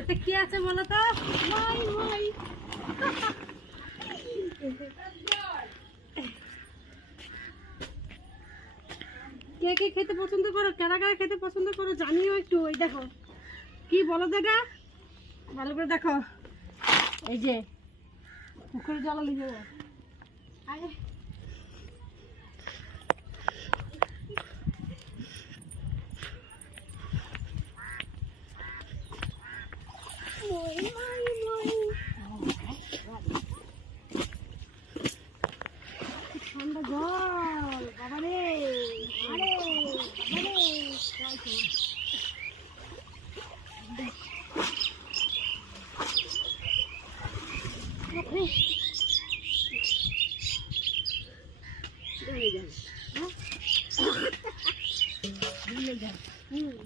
এতে কি আছে বলো তো? মাই মাই কে কে খেতে পছন্দ করো, কারা কারা খেতে পছন্দ করো জানিও একটু। ওই দেখো কি বলো তো, এটা ভালো করে দেখো। এই যে পুকুরে জল নিয়ে যাবো। আরে ঠান্ডা জল বাবা রে। আরে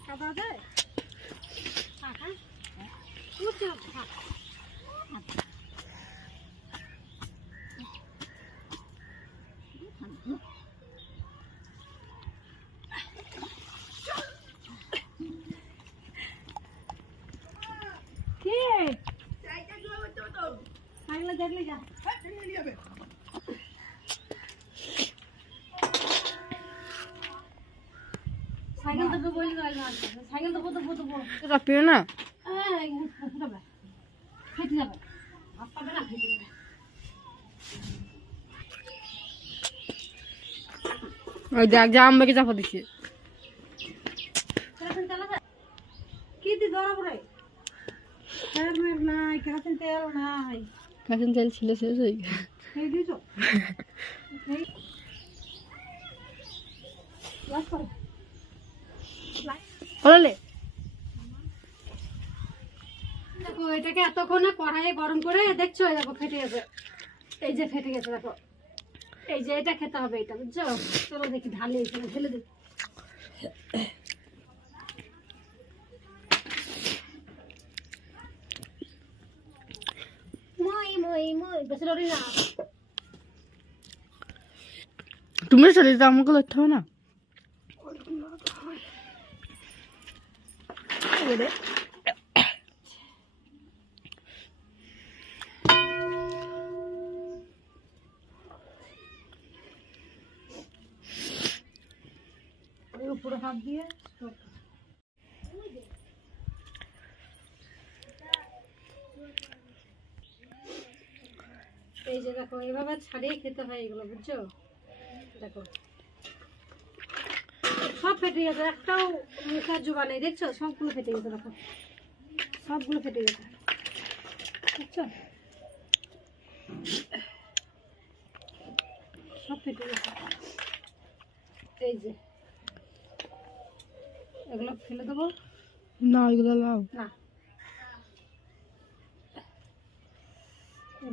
সাদা আছে সাইকেল তো বলি সাইকেল তো কত কত রাপিও না ফেটে যাবে, হাত পাবে না, ফেটে যাবে। ওই দেখ যা আমবাকে চাপা দিচ্ছে। কি দি ধরা পড়ে নাই, কেরাসিন তেল নাই। কেরাসিন তেল ছিল শেষ হয়ে গেছে। এই দিছো লাস্ট করো বললে দেখো এটাকে এতক্ষণে কড়াইয়ে গরম করে দেখছো, এই দেখো ফেটে গেছে। এই যে ফেটে গেছে দেখো। এই যে এটা খেতে হবে, এটা বুঝছো। চলো দেখি ঢালি এখানে ঢেলে দিই। মই মই মই বেশি লড়ি না। তুমি চলে যেতে আমাকে লড়তে হবে না। উপরে হাত দিয়ে এই যে দেখো এইভাবে ছাড়িয়ে খেতে হয় এগুলো, বুঝছো। দেখো সব ফেটে গেছে, একটাও মুখের জোড়া নেই, দেখছো সবগুলো ফেটে গেছে। দেখো সবগুলো ফেটে গেছে, বুঝছো, সব ফেটে গেছে। এই যে এগুলো ফেলে দেবো না, ওইগুলো লাও না,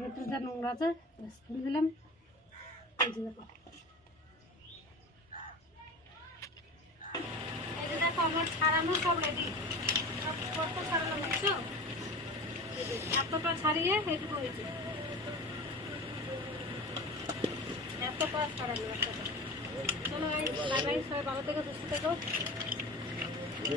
ভেতরে যা নোংরা আছে ফেলে দিলাম। এই যে দেখো, এই যে দেখো আমার ছাড়ানো সব রেডি, সব কত ছাড়ানো, বুঝছো। এতটা ছাড়িয়ে এইটুকু হয়েছে, এতটা ছাড়ানো। চলো বাই বাই, সবাই ভালো থেকো, সুস্থ থেকো।